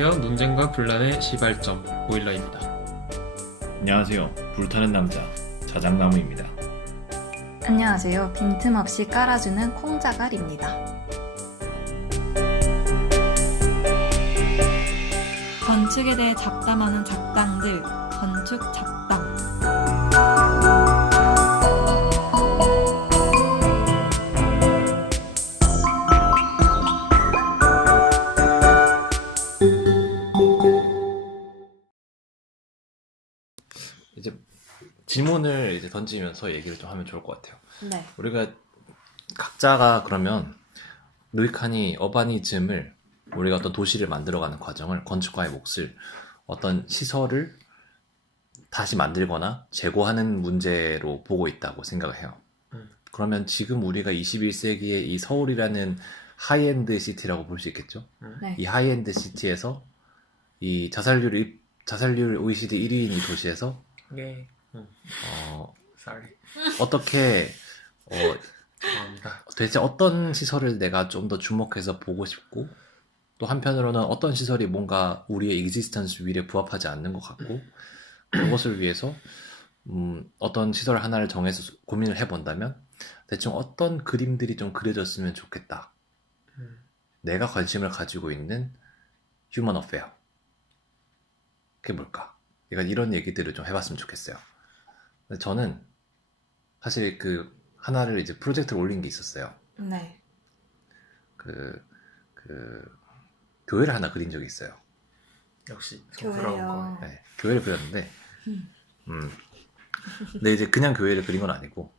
안녕하세요. 논쟁과 분란의 시발점 보일러입니다. 안녕하세요. 불타는 남자 자작나무입니다. 안녕하세요. 빈틈없이 깔아주는 콩자갈입니다. 건축에 대해 잡담하는 잡담들, 건축 잡담. 이제 질문을 이제 던지면서 얘기를 좀 하면 좋을 것 같아요. 네. 우리가 각자가 그러면 루이칸이 어바니즘을 우리가 어떤 도시를 만들어가는 과정을 건축가의 몫을 어떤 시설을 다시 만들거나 재고하는 문제로 보고 있다고 생각을 해요. 그러면 지금 우리가 21세기의 이 서울이라는 하이엔드 시티라고 볼 수 있겠죠? 네. 이 하이엔드 시티에서 이 자살률 OECD 1위인 이 도시에서 네. Sorry. 어떻게 죄송합니다. 대체 어떤 시설을 내가 좀 더 주목해서 보고 싶고 또 한편으로는 어떤 시설이 뭔가 우리의 existence 윌에 부합하지 않는 것 같고 그것을 위해서 어떤 시설 하나를 정해서 고민을 해본다면 대충 어떤 그림들이 좀 그려졌으면 좋겠다. 내가 관심을 가지고 있는 휴먼 어페어 그게 뭘까? 약간 이런 얘기들을 좀 해봤으면 좋겠어요. 근데 저는 사실 그 하나를 이제 프로젝트를 올린 게 있었어요. 네. 그 교회를 하나 그린 적이 있어요. 역시 성스러운 교회요. 거. 네, 교회를 그렸는데, 근데 이제 그냥 교회를 그린 건 아니고,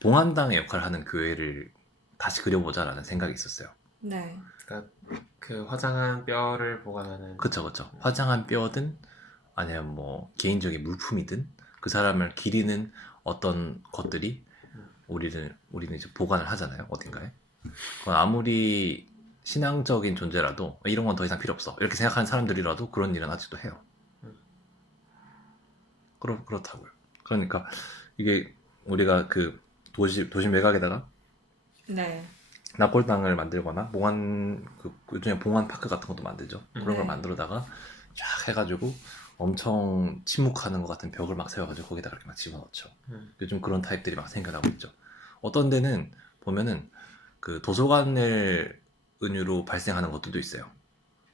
봉안당의 역할을 하는 교회를 다시 그려보자라는 생각이 있었어요. 네. 그러니까 그 화장한 뼈를 보관하는. 그쵸. 화장한 뼈든 아니면 뭐 개인적인 물품이든 그 사람을 기리는 어떤 것들이 우리는 이제 보관을 하잖아요, 어딘가에. 그건 아무리 신앙적인 존재라도 이런 건 더 이상 필요 없어 이렇게 생각하는 사람들이라도 그런 일은 아직도 해요. 그렇다고요. 그러니까 이게 우리가 그 도시 외곽에다가 네. 납골당을 만들거나 요즘에 봉안 파크 같은 것도 만들죠. 그런 걸 네. 만들어다가 쫙 해가지고 엄청 침묵하는 것 같은 벽을 막 세워가지고 거기다가 이렇게 막 집어넣죠. 요즘 그런 타입들이 막 생겨나고 있죠. 어떤 데는 보면은 그 도서관을 은유로 발생하는 것들도 있어요.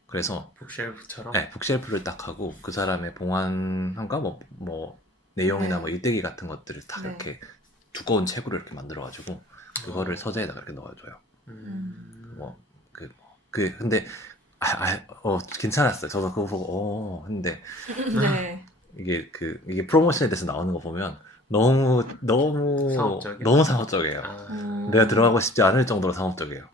그래서 북쉘프처럼. 네, 북쉘프를 딱 하고 그 사람의 봉안함과 뭐 내용이나 네. 뭐 일대기 같은 것들을 다 네. 이렇게 두꺼운 책으로 이렇게 만들어가지고 그거를 서재에다가 이렇게 넣어줘요. 근데 괜찮았어요. 저도 그거 보고 근데 네. 이게 프로모션에 대해서 나오는 거 보면 너무 상업적이야? 너무 상업적이에요. 내가 들어가고 싶지 않을 정도로 상업적이에요.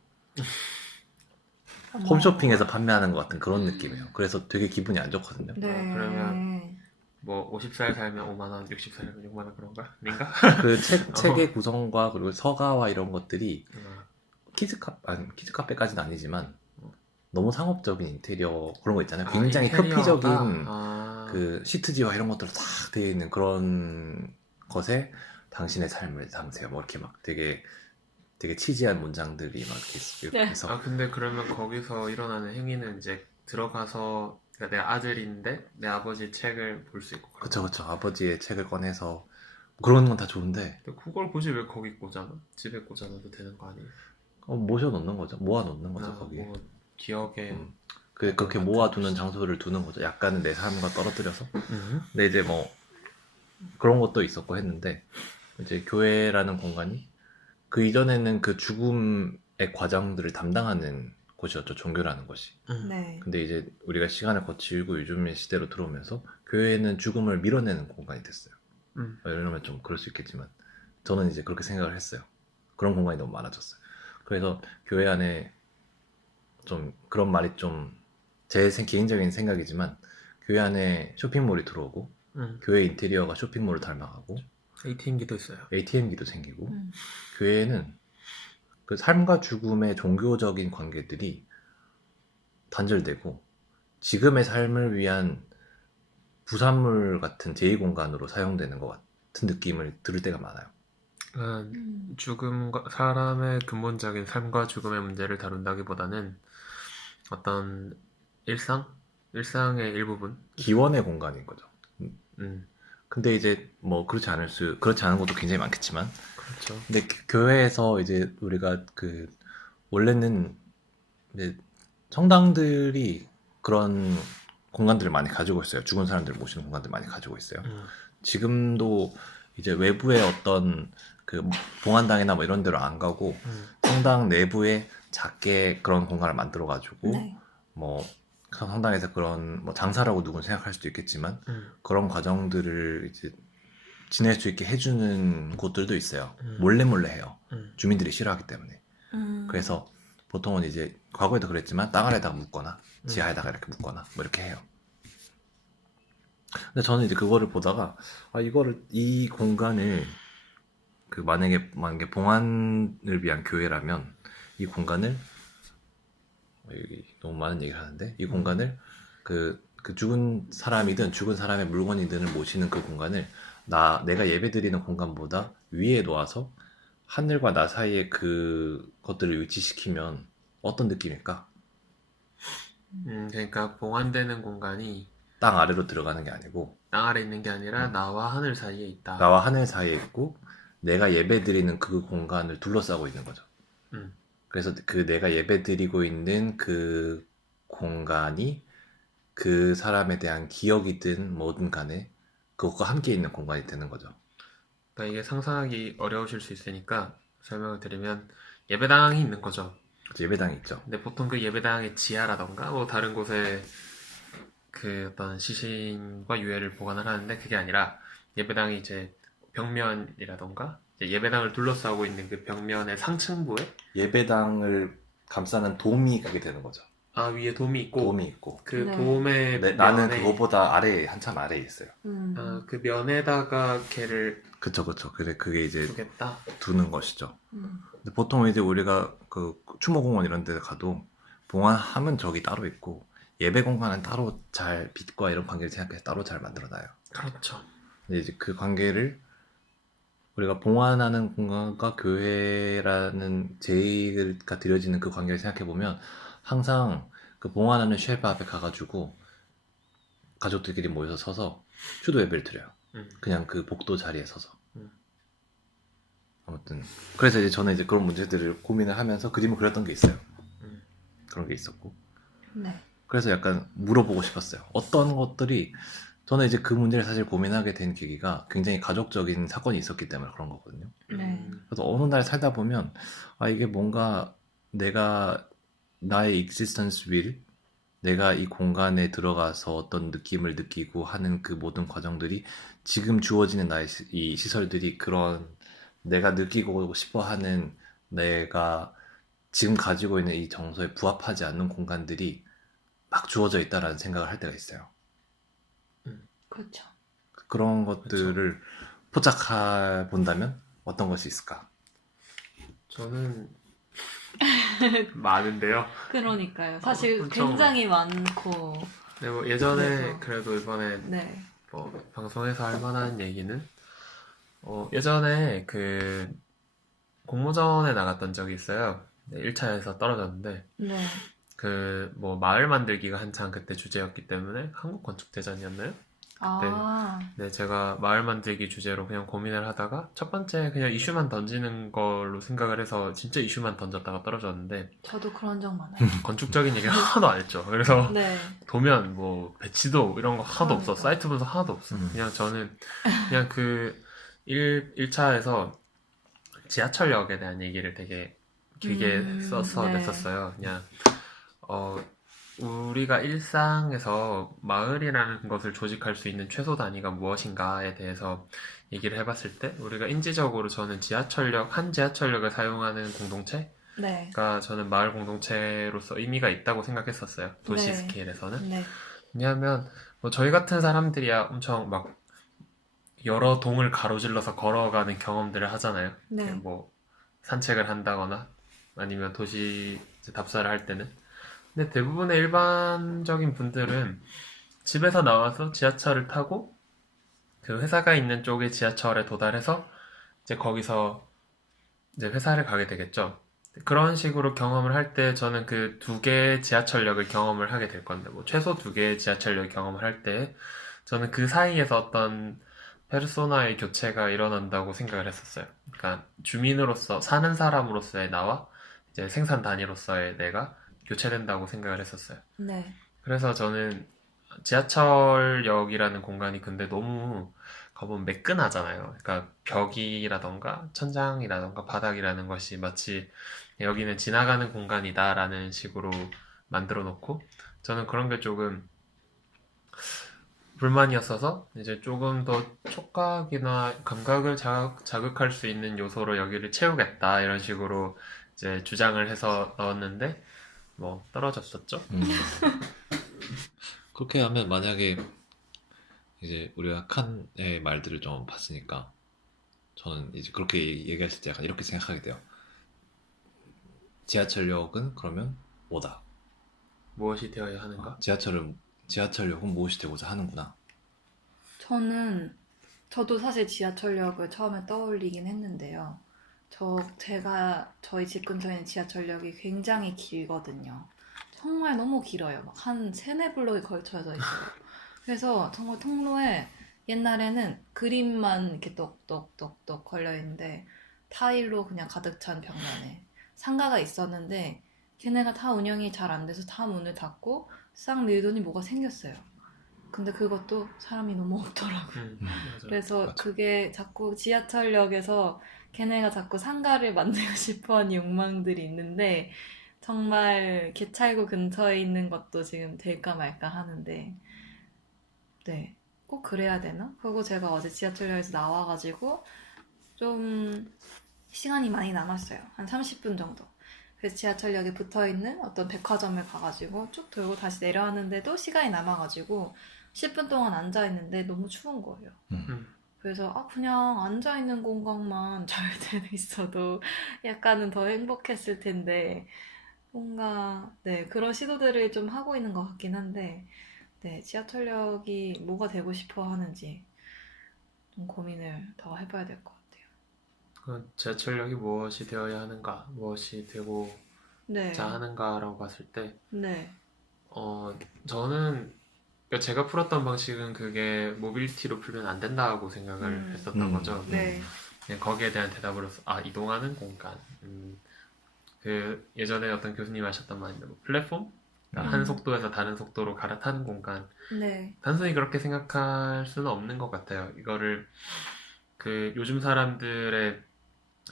홈쇼핑에서 판매하는 것 같은 그런 느낌이에요. 그래서 되게 기분이 안 좋거든요. 네. 그러면 뭐 50살 살면 5만 원, 60살 살면 6만 원 그런가? 아닌가? 그 책의 구성과 그리고 서가와 이런 것들이 키즈 카페까지는 아니지만 너무 상업적인 인테리어 그런 거 있잖아요. 굉장히 인테리어가? 표피적인 그 시트지와 이런 것들로 다 되어 있는 그런 것에 당신의 삶을 담으세요. 뭐 이렇게 막 되게 치지한 문장들이 막 이렇게 있어. 근데 그러면 거기서 일어나는 행위는 이제 들어가서 그러니까 내 아들인데 내 아버지 책을 볼 수 있고. 그쵸. 아버지의 책을 꺼내서 그런 건 다 좋은데 근데 그걸 굳이 왜 거기 꽂아놔? 집에 꽂아놔도 되는 거 아니에요? 모셔 놓는 거죠. 모아 놓는 거죠 거기에. 뭐 기억에 그렇게 모아두는 장소를 두는 거죠. 약간은 내 삶과 떨어뜨려서. 근데 이제 뭐 그런 것도 있었고 했는데 이제 교회라는 공간이 그 이전에는 그 죽음의 과정들을 담당하는 곳이었죠. 종교라는 것이. 네. 근데 이제 우리가 시간을 거치고 요즘의 시대로 들어오면서 교회는 죽음을 밀어내는 공간이 됐어요. 이러면 좀 그럴 수 있겠지만 저는 이제 그렇게 생각을 했어요. 그런 공간이 너무 많아졌어요. 그래서 교회 안에 좀 그런 말이 좀 제 개인적인 생각이지만 교회 안에 쇼핑몰이 들어오고 교회 인테리어가 쇼핑몰을 닮아가고 ATM기도 있어요. ATM기도 생기고 교회에는 그 삶과 죽음의 종교적인 관계들이 단절되고 지금의 삶을 위한 부산물 같은 제2공간으로 사용되는 것 같은 느낌을 들을 때가 많아요. 사람의 근본적인 삶과 죽음의 문제를 다룬다기보다는 어떤 일상의 일부분. 기원의 공간인 거죠. 음, 근데 이제 뭐 그렇지 않은 것도 굉장히 많겠지만, 그렇죠. 근데 교회에서 이제 우리가 원래는 이제 성당들이 그런 공간들을 많이 가지고 있어요. 죽은 사람들 모시는 공간들 많이 가지고 있어요. 지금도 이제 외부의 어떤 그 봉안당이나 뭐 이런 데로 안 가고 성당 내부에 작게 그런 공간을 만들어 가지고 네. 뭐 성당에서 그런 뭐 장사라고 누군 생각할 수도 있겠지만 그런 과정들을 이제 지낼 수 있게 해주는 곳들도 있어요. 몰래 해요. 주민들이 싫어하기 때문에. 그래서 보통은 이제 과거에도 그랬지만 땅 아래다가 묻거나 지하에다가 이렇게 묻거나 뭐 이렇게 해요. 근데 저는 이제 그거를 보다가 이 공간을 만약에 봉안을 위한 교회라면 이 공간을 여기 너무 많은 얘기를 하는데 이 공간을 그 죽은 사람이든 죽은 사람의 물건이든 모시는 그 공간을 내가 예배드리는 공간보다 위에 놓아서 하늘과 나 사이에 그것들을 위치시키면 어떤 느낌일까? 그러니까 봉안되는 공간이 땅 아래로 들어가는 게 아니고 땅 아래 있는 게 아니라 나와 하늘 사이에 있다. 나와 하늘 사이에 있고 내가 예배드리는 그 공간을 둘러싸고 있는 거죠. 그래서 내가 예배드리고 있는 그 공간이 그 사람에 대한 기억이든 뭐든 간에 그것과 함께 있는 공간이 되는 거죠. 그러니까 이게 상상하기 어려우실 수 있으니까 설명을 드리면 예배당이 있는 거죠. 예배당이 있죠. 근데 보통 그 예배당의 지하라던가 뭐 다른 곳에 그 어떤 시신과 유해를 보관을 하는데 그게 아니라 예배당이 이제 벽면이라던가 이제 예배당을 둘러싸고 있는 그 벽면의 상층부에 예배당을 감싸는 돔이 그게 되는 거죠. 위에 돔이 있고 돔이 있고 그 네. 돔의 나는 면에 그거보다 한참 아래에 있어요. 그 면에다가 걔를 그쵸. 그게 이제 두겠다. 두는 것이죠. 근데 보통 이제 우리가 그 추모공원 이런 데 가도 봉안하면 저기 따로 있고 예배 공간은 따로 잘 빛과 이런 관계를 생각해서 따로 잘 만들어놔요. 그렇죠. 근데 이제 그 관계를 우리가 봉안하는 공간과 교회라는 제의가 드려지는 그 관계를 생각해 보면 항상 그 봉안하는 쉘바 앞에 가가지고 가족들끼리 모여서 서서 추도 예배를 드려요. 그냥 그 복도 자리에 서서. 아무튼 그래서 이제 저는 이제 그런 문제들을 고민을 하면서 그림을 그렸던 게 있어요. 그런 게 있었고. 네. 그래서 약간 물어보고 싶었어요. 어떤 것들이 저는 이제 그 문제를 사실 고민하게 된 계기가 굉장히 가족적인 사건이 있었기 때문에 그런 거거든요. 네. 그래서 어느 날 살다 보면 이게 뭔가 내가 나의 existence will 내가 이 공간에 들어가서 어떤 느낌을 느끼고 하는 그 모든 과정들이 지금 주어지는 나의 이 시설들이 그런 내가 느끼고 싶어 하는 내가 지금 가지고 있는 이 정서에 부합하지 않는 공간들이 막 주어져 있다라는 생각을 할 때가 있어요. 그렇죠. 그런 것들을 포착해 본다면 어떤 것이 있을까? 저는 많은데요. 그러니까요. 사실 엄청 굉장히 많고. 네, 뭐 예전에 그래서- 그래도 이번에 네. 뭐 방송에서 할 만한 얘기는 예전에 그 공모전에 나갔던 적이 있어요. 1차에서 떨어졌는데 네. 그 뭐 마을 만들기가 한창 그때 주제였기 때문에 한국건축대전이었나요? 네, 제가 마을 만들기 주제로 그냥 고민을 하다가 첫 번째 그냥 이슈만 던지는 걸로 생각을 해서 진짜 이슈만 던졌다가 떨어졌는데 저도 그런 적 많아요. 건축적인 얘기를 하나도 안 했죠. 그래서 네. 도면 뭐 배치도 이런 거 하나도 없어. 그러니까. 사이트 분석 하나도 없어. 그냥 저는 그냥 그 1차에서 지하철역에 대한 얘기를 되게 길게 써서 네. 냈었어요. 그냥 우리가 일상에서 마을이라는 것을 조직할 수 있는 최소 단위가 무엇인가에 대해서 얘기를 해봤을 때 우리가 인지적으로 저는 한 지하철역을 사용하는 공동체가 네. 저는 마을 공동체로서 의미가 있다고 생각했었어요. 도시 네. 스케일에서는. 네. 왜냐하면 뭐 저희 같은 사람들이야 엄청 막 여러 동을 가로질러서 걸어가는 경험들을 하잖아요. 네. 뭐 산책을 한다거나 아니면 도시 이제 답사를 할 때는. 근데 대부분의 일반적인 분들은 집에서 나와서 지하철을 타고 그 회사가 있는 쪽의 지하철에 도달해서 이제 거기서 이제 회사를 가게 되겠죠. 그런 식으로 경험을 할 때 저는 그 두 개의 지하철역을 경험을 하게 될 건데 뭐 최소 두 개의 지하철역 경험을 할 때 저는 그 사이에서 어떤 페르소나의 교체가 일어난다고 생각을 했었어요. 그러니까 주민으로서 사는 사람으로서의 나와 이제 생산 단위로서의 내가 교체된다고 생각을 했었어요. 네. 그래서 저는 지하철역이라는 공간이 근데 너무 가보면 매끈하잖아요. 그러니까 벽이라던가 천장이라던가 바닥이라는 것이 마치 여기는 지나가는 공간이다라는 식으로 만들어 놓고 저는 그런 게 조금 불만이었어서 이제 조금 더 촉각이나 감각을 자극할 수 있는 요소로 여기를 채우겠다 이런 식으로 이제 주장을 해서 넣었는데 뭐 떨어졌었죠. 그렇게 하면 만약에 이제 우리가 칸의 말들을 좀 봤으니까 저는 이제 그렇게 얘기했을 때 약간 이렇게 생각하게 돼요. 지하철역은 그러면 뭐다? 무엇이 되어야 하는가? 지하철역은 무엇이 되고자 하는구나. 저도 사실 지하철역을 처음에 떠올리긴 했는데요. 제가 저희 집 근처에 있는 지하철역이 굉장히 길거든요. 정말 너무 길어요. 막 한 세네 블록이 걸쳐져 있어요. 그래서 정말 통로에 옛날에는 그림만 이렇게 똑똑똑똑 걸려있는데 타일로 그냥 가득 찬 벽면에 상가가 있었는데 걔네가 다 운영이 잘 안 돼서 다 문을 닫고 싹 밀더니 뭐가 생겼어요. 근데 그것도 사람이 너무 없더라고요. 맞아. 그래서 맞아. 그게 자꾸 지하철역에서 걔네가 자꾸 상가를 만들고 싶어하는 욕망들이 있는데 정말 개찰구 근처에 있는 것도 지금 될까 말까 하는데 네, 꼭 그래야 되나? 그리고 제가 어제 지하철역에서 나와가지고 좀 시간이 많이 남았어요. 한 30분 정도. 그래서 지하철역에 붙어있는 어떤 백화점을 가가지고 쭉 돌고 다시 내려왔는데도 시간이 남아가지고 10분 동안 앉아있는데 너무 추운 거예요. 그래서 그냥 앉아있는 공간만 잘 돼 있어도 약간은 더 행복했을 텐데 뭔가 네, 그런 시도들을 좀 하고 있는 것 같긴 한데 네, 지하철역이 뭐가 되고 싶어 하는지 좀 고민을 더 해봐야 될 것 같아요. 그 지하철역이 무엇이 되어야 하는가, 무엇이 되고자 네, 하는가라고 봤을 때, 네, 저는 그러니까 제가 풀었던 방식은 그게 모빌리티로 풀면 안 된다고 생각을 했었던 거죠. 네, 그냥 거기에 대한 대답으로서 이동하는 공간. 그 예전에 어떤 교수님 하셨던 말인데 뭐 플랫폼? 그러니까 한 속도에서 다른 속도로 갈아타는 공간. 네, 단순히 그렇게 생각할 수는 없는 것 같아요. 이거를 그 요즘 사람들의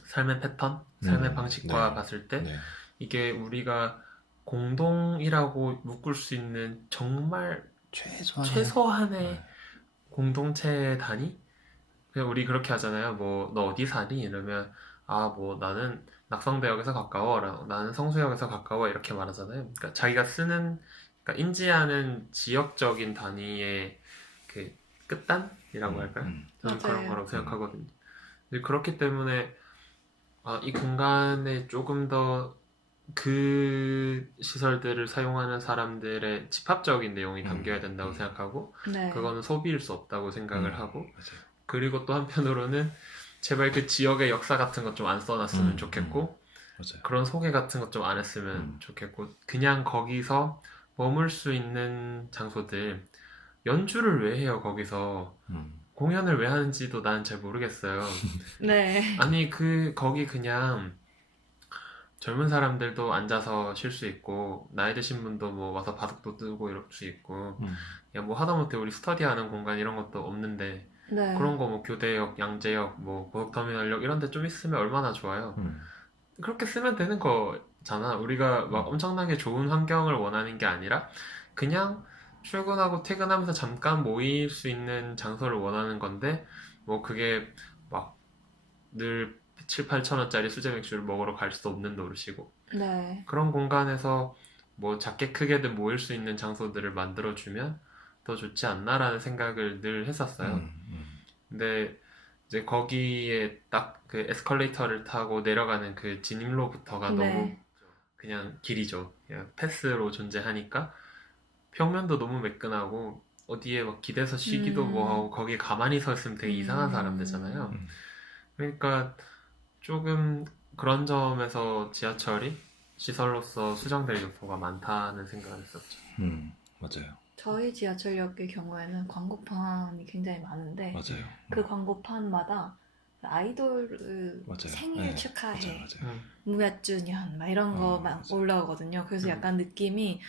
삶의 패턴, 삶의 방식과 네. 봤을 때 네. 이게 우리가 공동이라고 묶을 수 있는 정말 최소한의 네. 공동체 단위? 그냥 우리 그렇게 하잖아요. 뭐 너 어디 사니? 이러면 뭐 나는 낙성대역에서 가까워. 나는 성수역에서 가까워. 이렇게 말하잖아요. 그러니까 자기가 쓰는 그러니까 인지하는 지역적인 단위의 그 끝단이라고 할까요? 저는 그런 맞아요. 거라고 생각하거든요. 그렇기 때문에 이 공간에 조금 더 그 시설들을 사용하는 사람들의 집합적인 내용이 담겨야 된다고 생각하고 네, 그거는 소비일 수 없다고 생각을 하고 맞아요. 그리고 또 한편으로는 제발 그 지역의 역사 같은 것 좀 안 써놨으면 좋겠고 맞아요. 그런 소개 같은 것 좀 안 했으면 좋겠고 그냥 거기서 머물 수 있는 장소들 연주를 왜 해요 거기서 공연을 왜 하는지도 난 잘 모르겠어요. 네, 아니 거기 그냥 젊은 사람들도 앉아서 쉴 수 있고 나이 드신 분도 뭐 와서 바둑도 뜨고 이럴 수 있고 야 뭐 하다못해 우리 스터디하는 공간 이런 것도 없는데 네, 그런 거 뭐 교대역, 양재역, 뭐 고속터미널역 이런 데 좀 있으면 얼마나 좋아요. 그렇게 쓰면 되는 거잖아. 우리가 막 엄청나게 좋은 환경을 원하는 게 아니라 그냥 출근하고 퇴근하면서 잠깐 모일 수 있는 장소를 원하는 건데 뭐 그게 막 늘 7, 8천 원짜리 수제 맥주를 먹으러 갈 수 없는 노릇이고 네, 그런 공간에서 뭐 작게 크게든 모일 수 있는 장소들을 만들어주면 더 좋지 않나라는 생각을 늘 했었어요. 근데 이제 거기에 딱 그 에스컬레이터를 타고 내려가는 그 진입로부터가 네. 너무 그냥 길이죠. 그냥 패스로 존재하니까 평면도 너무 매끈하고 어디에 막 기대서 쉬기도 뭐하고 거기에 가만히 서 있으면 되게 이상한 사람 되잖아요. 그러니까 조금 그런 점에서 지하철이 시설로서 수정될 요소가 많다는 생각을 했었죠. 맞아요. 저희 지하철역의 경우에는 광고판이 굉장히 많은데 맞아요. 그 광고판마다 아이돌 맞아요. 생일 네, 축하해 맞아요. 몇 주년 막 이런 거 막 맞아요. 올라오거든요. 그래서 약간 느낌이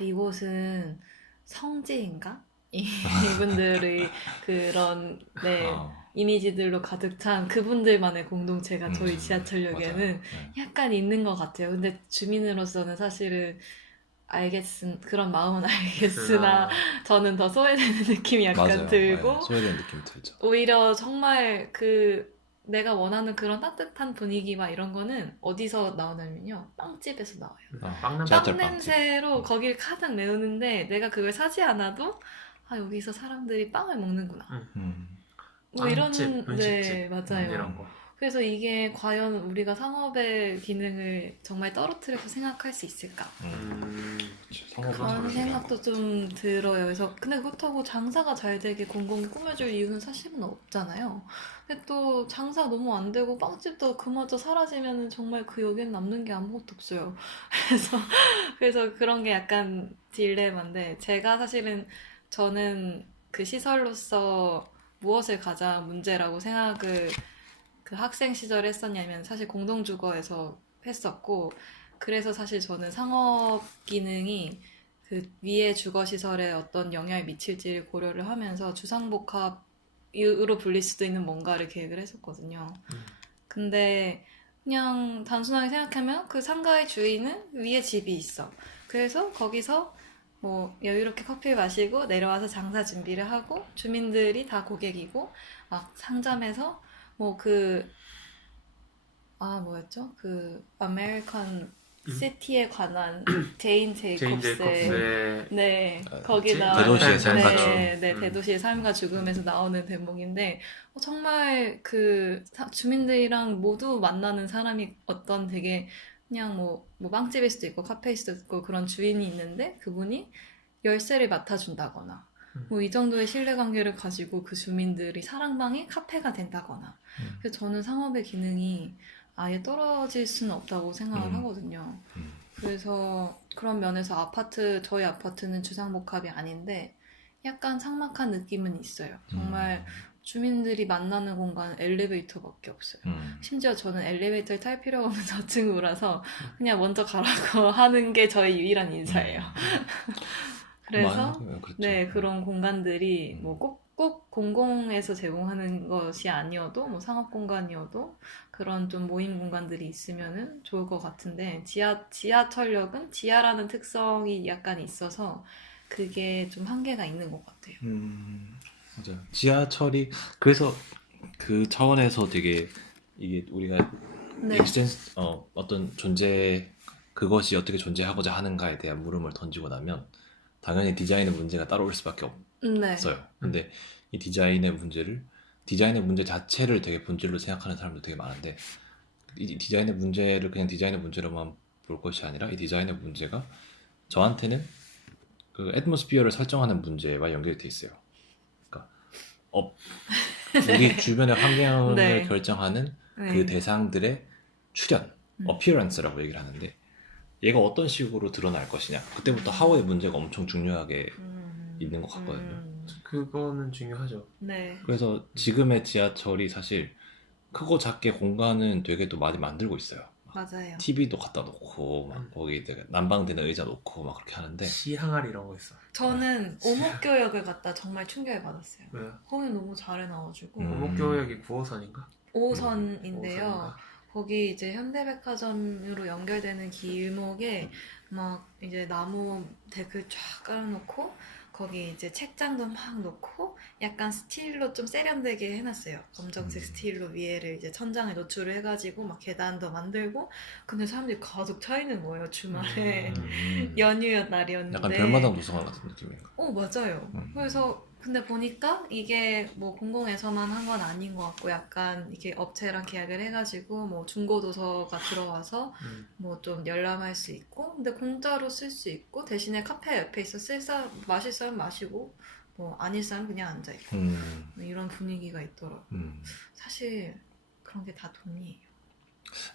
이곳은 성지인가? 이분들의 그런 아, 이미지들로 가득 찬 그분들만의 공동체가 저희 지하철역에는 맞아요. 네. 약간 있는 것 같아요. 근데 주민으로서는 사실은 그런 마음은 알겠으나 저는 더 소외되는 느낌이 약간 맞아요. 들고 네, 소외되는 느낌 들죠. 오히려 정말 내가 원하는 그런 따뜻한 분위기와 이런 거는 어디서 나오냐면요. 빵집에서 나와요. 빵 냄새. 지하철 빵 빵집. 냄새로 거길 가득 메우는데 내가 그걸 사지 않아도 여기서 사람들이 빵을 먹는구나. 뭐 이런 빵집, 분식집 네, 맞아요. 이런 거. 그래서 이게 과연 우리가 상업의 기능을 정말 떨어뜨려서 생각할 수 있을까? 그런 생각도 좀 들어요. 그래서 근데 그렇다고 장사가 잘 되게 공공이 꾸며줄 이유는 사실은 없잖아요. 근데 또 장사 너무 안 되고 빵집도 그마저 사라지면 정말 그 역에는 남는 게 아무것도 없어요. 그래서 그런 게 약간 딜레마인데 제가 사실은 저는 그 시설로서 무엇을 가장 문제라고 생각을 그 학생 시절에 했었냐면 사실 공동주거에서 했었고 그래서 사실 저는 상업 기능이 그 위에 주거시설에 어떤 영향을 미칠지를 고려를 하면서 주상복합으로 불릴 수도 있는 뭔가를 계획을 했었거든요. 근데 그냥 단순하게 생각하면 그 상가의 주인은 위에 집이 있어. 그래서 거기서 뭐 여유롭게 커피를 마시고 내려와서 장사 준비를 하고 주민들이 다 고객이고 막 상점에서 뭐 뭐였죠? 그 아메리칸 시티에 관한 제인 제이콥스의 제이콥스의 네 아, 거기다 대도시의 삶과 대도시의 삶과 죽음에서 나오는 대목인데 정말 주민들이랑 모두 만나는 사람이 어떤 되게 그냥 뭐 빵집일 수도 있고 카페일 수도 있고 그런 주인이 있는데 그분이 열쇠를 맡아준다거나 뭐 이 정도의 신뢰관계를 가지고 그 주민들이 사랑방이 카페가 된다거나 그래서 저는 상업의 기능이 아예 떨어질 수는 없다고 생각을 하거든요. 그래서 그런 면에서 저희 아파트는 주상복합이 아닌데 약간 삭막한 느낌은 있어요. 정말 주민들이 만나는 공간은 엘리베이터밖에 없어요. 심지어 저는 엘리베이터를 탈 필요가 없는 저층으로라서 그냥 먼저 가라고 하는 게 저의 유일한 인사예요. 그래서 그렇죠. 그런 공간들이 뭐 꼭 공공에서 제공하는 것이 아니어도 뭐 상업 공간이어도 그런 좀 모임 공간들이 있으면은 좋을 것 같은데 지하철역은 지하라는 특성이 약간 있어서 그게 좀 한계가 있는 것 같아요. 맞아요. 지하철이 그래서 그 차원에서 되게 이게 우리가 네. 익스텐스 어떤 존재 그것이 어떻게 존재하고자 하는가에 대한 물음을 던지고 나면 당연히 디자인의 문제가 따라올 수밖에 네. 없어요. 근데 이 디자인의 문제 자체를 되게 본질로 생각하는 사람도 되게 많은데 이 디자인의 문제를 그냥 디자인의 문제로만 볼 것이 아니라 이 디자인의 문제가 저한테는 그 애트모스피어를 설정하는 문제와 연결이 돼 있어요. 그러니까 우리 주변의 환경을 네. 결정하는 네. 그 대상들의 출현, appearance라고 얘기를 하는데 얘가 어떤 식으로 드러날 것이냐 그때부터 하우의 문제가 엄청 중요하게 있는 것 같거든요. 그거는 중요하죠. 네. 그래서 지금의 지하철이 사실 크고 작게 공간은 되게 또 많이 만들고 있어요. 맞아요. TV도 갖다 놓고 막 거기 되게 난방되는 의자 놓고 막 그렇게 하는데 시항아리 이런 거 있어. 저는 오목교역을 갔다 정말 충격을 받았어요. 왜요? 거기 너무 잘 해놔가지고 오목교역이 9호선인가? 5호선인데요. 거기 이제 현대백화점으로 연결되는 길목에 막 이제 나무 데크 쫙 깔아놓고 거기 이제 책장도 막 놓고 약간 스틸로 좀 세련되게 해놨어요. 검정색 스틸로 위에를 이제 천장에 노출을 해가지고 막 계단도 만들고 근데 사람들이 가득 차 있는 거예요. 주말에 연휴 날이었는데 약간 별마당 도서관 같은 느낌인가? 맞아요. 그래서 근데 보니까 이게 뭐 공공에서만 한 건 아닌 것 같고 약간 이게 업체랑 계약을 해가지고 뭐 중고도서가 들어와서 뭐 좀 열람할 수 있고 근데 공짜로 쓸 수 있고 대신에 카페 옆에 있어 마실 사람 마시고 뭐 아닐 사람 그냥 앉아있고 이런 분위기가 있더라고요. 사실 그런 게 다 돈이에요.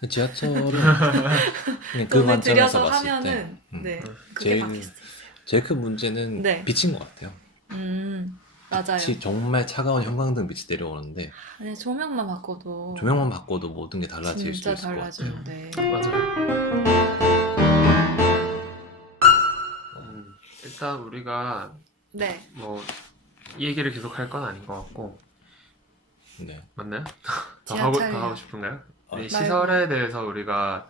지하철은 그냥 그 돈을 관점에서 들여서 봤을 때 하면은 네, 그게 제일 바뀔 수 있어요. 제일 큰 문제는 네. 빛인 것 같아요. 맞아요. 빛이 정말 차가운 형광등 빛이 내려오는데 아니, 조명만 바꿔도 조명만 바꿔도 모든 게 달라질 수 진짜 있을 것 같아요. 달라지는데. 맞아요. 일단 우리가 네. 뭐 이 얘기를 계속 할 건 아닌 것 같고 네. 맞나요? 더 지하철역. 하고 싶은가요? 아, 이 시설에 대해서 우리가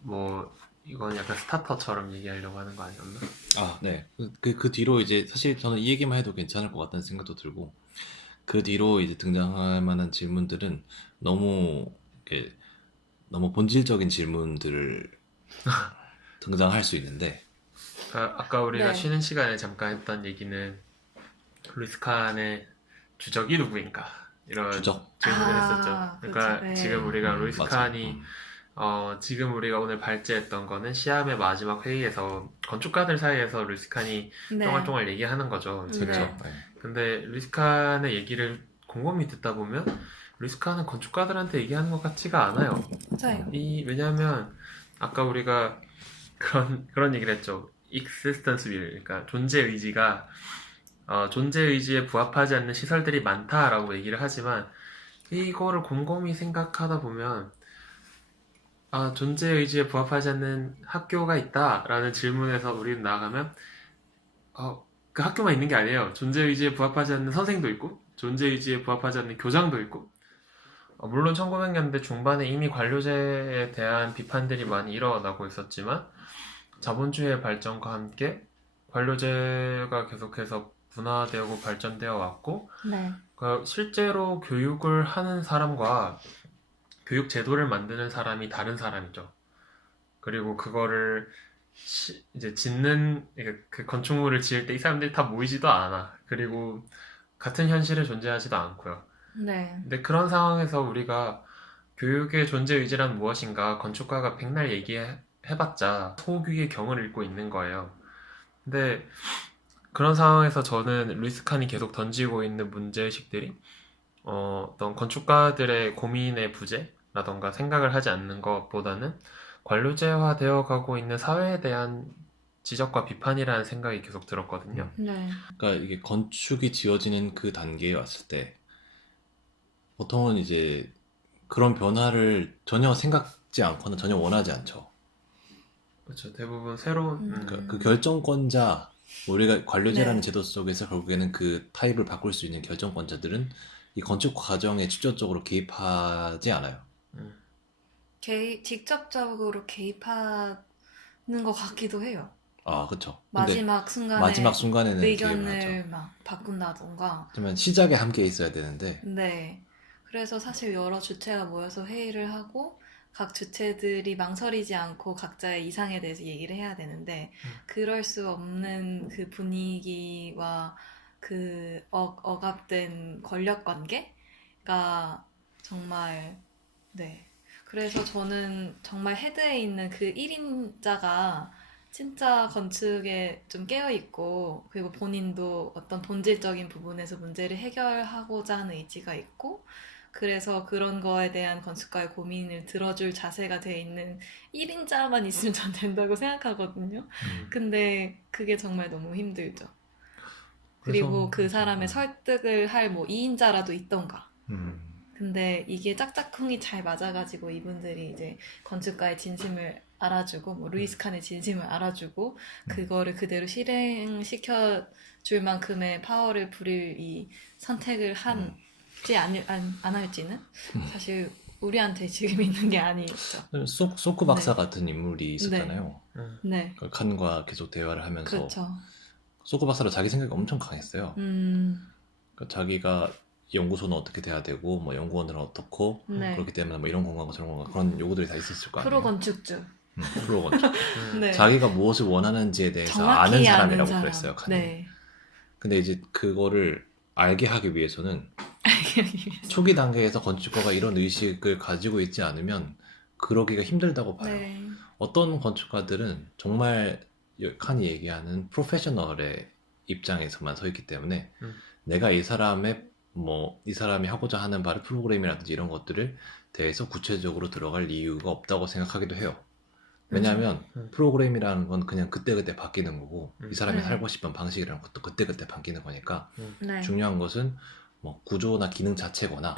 뭐 이건 약간 스타터처럼 얘기하려고 하는 거 아니었나? 아, 네. 그 뒤로 이제 사실 저는 이 얘기만 해도 괜찮을 것 같다는 생각도 들고 그 뒤로 이제 등장할 만한 질문들은 너무 이렇게 너무 본질적인 질문들을 등장할 수 있는데 아까 우리가 네. 쉬는 시간에 잠깐 했던 얘기는 루이스 칸의 주적이 누구인가 이런 주적. 질문을 아, 했었죠. 그러니까 그렇죠. 네. 지금 우리가 루이스 맞아. 칸이 지금 우리가 오늘 발제했던 거는 시암의 마지막 회의에서 건축가들 사이에서 루이스 칸이 네. 쫑알쫑알 얘기하는 거죠. 네. 지금. 그렇죠. 네. 근데 루이스 칸의 얘기를 곰곰이 듣다 보면 루이스 칸은 건축가들한테 얘기하는 것 같지가 않아요. 맞아요. 왜냐하면 아까 우리가 그런 얘기를 했죠. existence will, 그러니까 존재 의지가 존재 의지에 부합하지 않는 시설들이 많다라고 얘기를 하지만 이거를 곰곰이 생각하다 보면 존재 의지에 부합하지 않는 학교가 있다라는 질문에서 우리는 나아가면 그 학교만 있는 게 아니에요. 존재 의지에 부합하지 않는 선생도 있고 존재 의지에 부합하지 않는 교장도 있고 물론 1900년대 중반에 이미 관료제에 대한 비판들이 많이 일어나고 있었지만 자본주의의 발전과 함께 관료제가 계속해서 분화되고 발전되어 왔고 네. 그러니까 실제로 교육을 하는 사람과 교육 제도를 만드는 사람이 다른 사람이죠. 그리고 그거를 이제 그 건축물을 지을 때 이 사람들이 다 모이지도 않아. 그리고 같은 현실에 존재하지도 않고요. 네. 근데 그런 상황에서 우리가 교육의 존재 의지란 무엇인가 건축가가 백날 얘기해봤자 소규의 경을 읽고 있는 거예요. 근데 그런 상황에서 저는 루이스 칸이 계속 던지고 있는 문제의식들이 어떤 건축가들의 고민의 부재라던가 생각을 하지 않는 것보다는 관료제화 되어 가고 있는 사회에 대한 지적과 비판이라는 생각이 계속 들었거든요. 네. 그러니까 이게 건축이 지어지는 그 단계에 왔을 때 보통은 이제 그런 변화를 전혀 생각지 않거나 전혀 원하지 않죠. 그렇죠. 대부분 새로운 그러니까 그 결정권자 우리가 관료제라는 네. 제도 속에서 결국에는 그 타입을 바꿀 수 있는 결정권자들은 이 건축 과정에 직접적으로 개입하지 않아요. 직접적으로 개입하는 것 같기도 해요. 아, 그렇죠. 근데 마지막 순간에는 개입을 의견을 하죠. 막 바꾼다던가. 하지만 시작에 함께 있어야 되는데 네. 그래서 사실 여러 주체가 모여서 회의를 하고 각 주체들이 망설이지 않고 각자의 이상에 대해서 얘기를 해야 되는데 그럴 수 없는 그 분위기와 그 억압된 권력 관계가 정말 네. 그래서 저는 정말 헤드에 있는 그 1인자가 진짜 건축에 좀 깨어있고 그리고 본인도 어떤 본질적인 부분에서 문제를 해결하고자 하는 의지가 있고 그래서 그런 거에 대한 건축가의 고민을 들어줄 자세가 돼 있는 1인자만 있으면 전 된다고 생각하거든요. 근데 그게 정말 너무 힘들죠. 그리고 그 사람의 설득을 할 뭐 2인자라도 있던가. 근데 이게 짝짝꿍이 잘 맞아가지고 이분들이 이제 건축가의 진심을 알아주고 뭐 루이스 칸의 진심을 알아주고 그거를 그대로 실행시켜 줄 만큼의 파워를 부릴 이 선택을 한지 안 할지는 사실 우리한테 지금 있는 게 아니죠. 소크 박사 네. 같은 인물이 있었잖아요. 네. 그 칸과 계속 대화를 하면서 그렇죠. 소크 박사도 자기 생각이 엄청 강했어요. 그러니까 자기가 연구소는 어떻게 돼야 되고 뭐 연구원들은 어떻고 네. 그렇기 때문에 뭐 이런 건강 저런 건강 그런 요구들이 다 있었을 거 아니에요. 프로 건축주. 프로 건축. 네. 자기가 무엇을 원하는지에 대해서 정확히 아는 사람이라고 사람. 그랬어요. 칸이. 네. 근데 이제 그거를 알게 하기 위해서는 초기 단계에서 건축가가 이런 의식을 가지고 있지 않으면 그러기가 힘들다고 봐요. 네. 어떤 건축가들은 정말 칸이 얘기하는 프로페셔널의 입장에서만 서 있기 때문에 내가 이 사람의 뭐 이 사람이 하고자 하는 바를 프로그램이라든지 이런 것들을 대해서 구체적으로 들어갈 이유가 없다고 생각하기도 해요. 왜냐하면 프로그램이라는 건 그냥 그때그때 바뀌는 거고 이 사람이 네. 살고 싶은 방식이라는 것도 그때그때 바뀌는 거니까 네. 중요한 것은 뭐 구조나 기능 자체거나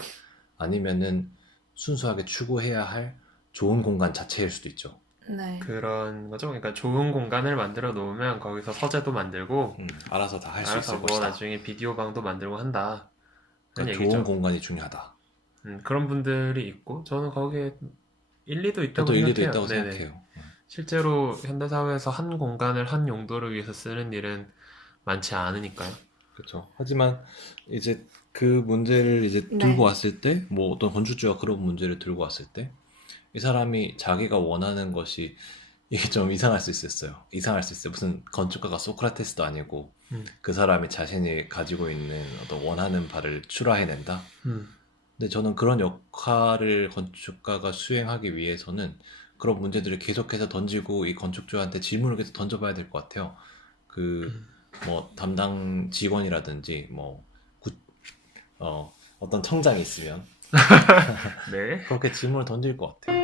아니면은 순수하게 추구해야 할 좋은 공간 자체일 수도 있죠. 네. 그런 거죠. 그러니까 좋은 공간을 만들어 놓으면 거기서 서재도 만들고 알아서 다 할 수 알아서 있을 뭐 것이다. 나중에 비디오 방도 만들고 한다. 그런 그러니까 얘기죠. 좋은 공간이 중요하다. 그런 분들이 있고 저는 거기에 일리도 있다고 저도 일리도 생각해요. 있다고 네네. 생각해요. 실제로 현대사회에서 한 공간을 한 용도를 위해서 쓰는 일은 많지 않으니까요. 그렇죠. 하지만 이제 그 문제를 이제 네. 들고 왔을 때, 뭐 어떤 건축주가 그런 문제를 들고 왔을 때, 이 사람이 자기가 원하는 것이 이게 좀 이상할 수 있었어요. 이상할 수 있어요. 무슨 건축가가 소크라테스도 아니고 그 사람이 자신이 가지고 있는 어떤 원하는 바를 출하해낸다. 근데 저는 그런 역할을 건축가가 수행하기 위해서는 그런 문제들을 계속해서 던지고 이 건축주한테 질문을 계속 던져봐야 될 것 같아요. 그 뭐 담당 직원이라든지 뭐 어떤 청장이 있으면 네. 그렇게 질문을 던질 것 같아요.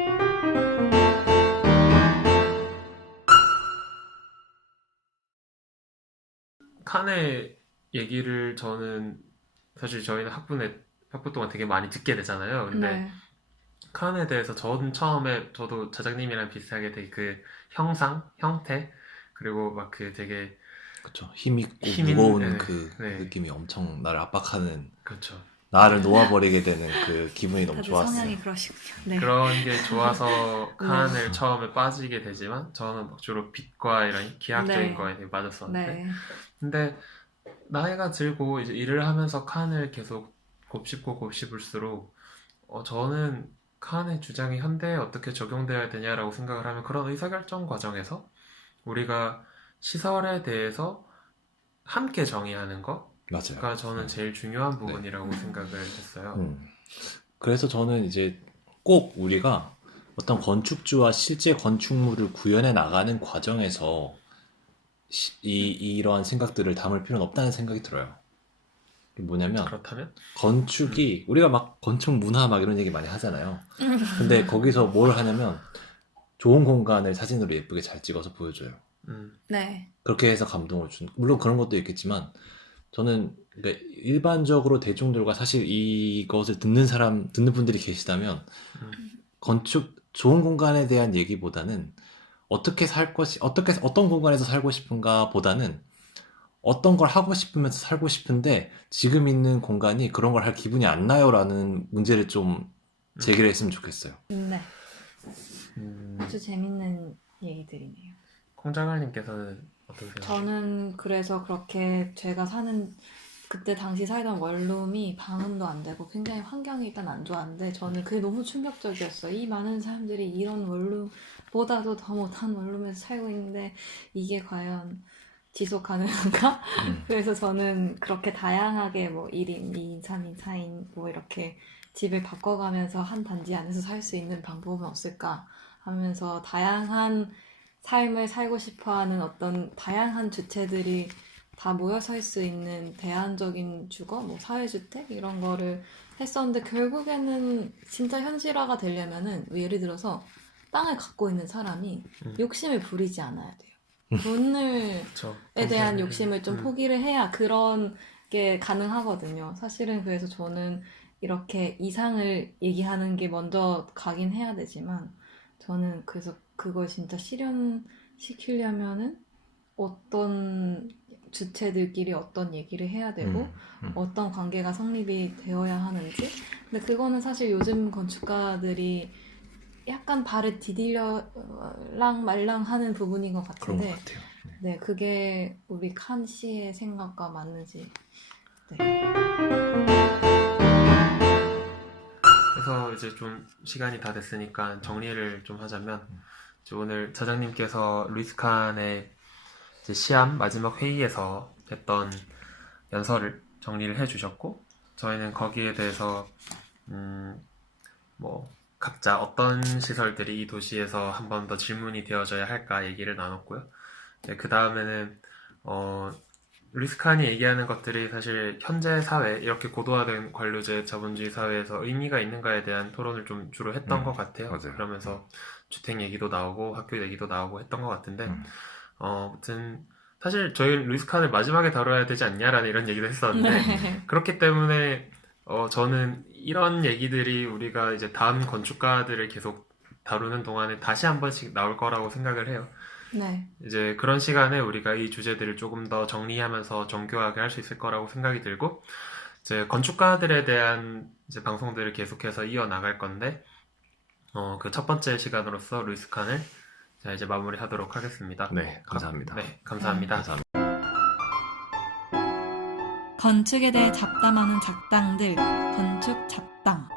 칸의 얘기를 저는 사실 저희는 학부 동안 되게 많이 듣게 되잖아요. 근데 네. 칸에 대해서 저는 처음에 저도 자장님이랑 비슷하게 되게 그 형상, 형태 그리고 막 그 되게 그렇죠. 힘 있고 힘 있는- 무거운 네, 그 네. 느낌이 엄청 나를 압박하는, 그렇죠. 나를 놓아버리게 되는 그 기분이 너무 다들 좋았어요. 성향이 그러시군요. 네. 그런 게 좋아서 칸을 네. 처음에 빠지게 되지만 저는 막 주로 빛과 이런 기하학적인 네. 거에 되게 빠졌었는데 네. 근데 나이가 들고 이제 일을 하면서 칸을 계속 곱씹고 곱씹을수록 저는 칸의 주장이 현대에 어떻게 적용되어야 되냐라고 생각을 하면 그런 의사결정 과정에서 우리가 시설에 대해서 함께 정의하는 거가 맞아요. 저는 제일 중요한 부분이라고 생각을 했어요. 그래서 저는 이제 꼭 우리가 어떤 건축주와 실제 건축물을 구현해 나가는 과정에서 이러한 생각들을 담을 필요는 없다는 생각이 들어요. 이게 뭐냐면 그렇다면? 건축이 우리가 막 건축 문화 막 이런 얘기 많이 하잖아요. 근데 거기서 뭘 하냐면 좋은 공간을 사진으로 예쁘게 잘 찍어서 보여줘요. 네. 그렇게 해서 감동을 준. 물론 그런 것도 있겠지만 저는 그러니까 일반적으로 대중들과 사실 이것을 듣는 분들이 계시다면 건축 좋은 공간에 대한 얘기보다는 어떻게 살 것이 어떤 공간에서 살고 싶은가 보다는 어떤 걸 하고 싶으면서 살고 싶은데 지금 있는 공간이 그런 걸 할 기분이 안 나요라는 문제를 좀 제기를 했으면 좋겠어요. 네. 음, 아주 재밌는 얘기들이네요. 콩장할님께서는 어떠세요? 저는 그래서 그렇게 제가 사는 그때 당시 살던 원룸이 방음도 안 되고 굉장히 환경이 일단 안 좋았는데 저는 그게 너무 충격적이었어요. 이 많은 사람들이 이런 원룸보다도 더 못한 원룸에서 살고 있는데 이게 과연 지속 가능한가? 그래서 저는 그렇게 다양하게 뭐 1인, 2인, 3인, 4인 뭐 이렇게 집을 바꿔가면서 한 단지 안에서 살 수 있는 방법은 없을까 하면서 다양한 삶을 살고 싶어하는 어떤 다양한 주체들이 다 모여 살 수 있는 대안적인 주거, 뭐 사회주택 이런 거를 했었는데 결국에는 진짜 현실화가 되려면은 예를 들어서 땅을 갖고 있는 사람이 욕심을 부리지 않아야 돼요. 돈을 그쵸. 에 대한 욕심을 좀 음. 포기를 해야 그런 게 가능하거든요. 사실은 그래서 저는 이렇게 이상을 얘기하는 게 먼저 가긴 해야 되지만 저는 그래서 그걸 진짜 실현시키려면은 어떤 주체들끼리 어떤 얘기를 해야 되고 어떤 관계가 성립이 되어야 하는지 근데 그거는 사실 요즘 건축가들이 약간 발을 디딜려랑 말랑 하는 부분인 것 그런 것 같은데 같아요. 네, 그게 우리 칸 씨의 생각과 맞는지. 네. 그래서 이제 좀 시간이 다 됐으니까 정리를 좀 하자면 이제 오늘 자장님께서 루이스 칸의 이제 시암 마지막 회의에서 했던 연설을 정리를 해주셨고 저희는 거기에 대해서 뭐 각자 어떤 시설들이 이 도시에서 한 번 더 질문이 되어져야 할까 얘기를 나눴고요. 네, 그 다음에는 루이스 칸이 얘기하는 것들이 사실 현재 사회, 이렇게 고도화된 관료제 자본주의 사회에서 의미가 있는가에 대한 토론을 좀 주로 했던 것 같아요. 맞아요. 그러면서 주택 얘기도 나오고 학교 얘기도 나오고 했던 것 같은데 아무튼 사실 저희 루이스 칸을 마지막에 다뤄야 되지 않냐라는 이런 얘기도 했었는데 네. 그렇기 때문에 저는 이런 얘기들이 우리가 이제 다음 건축가들을 계속 다루는 동안에 다시 한 번씩 나올 거라고 생각을 해요. 네. 이제 그런 시간에 우리가 이 주제들을 조금 더 정리하면서 정교하게 할 수 있을 거라고 생각이 들고, 이제 건축가들에 대한 이제 방송들을 계속해서 이어나갈 건데, 그 첫 번째 시간으로서 루이스 칸을 자, 이제 마무리하도록 하겠습니다. 네, 감사합니다. 네, 감사합니다. 감사합니다. 건축에 대해 잡담하는 작당들, 건축 잡당.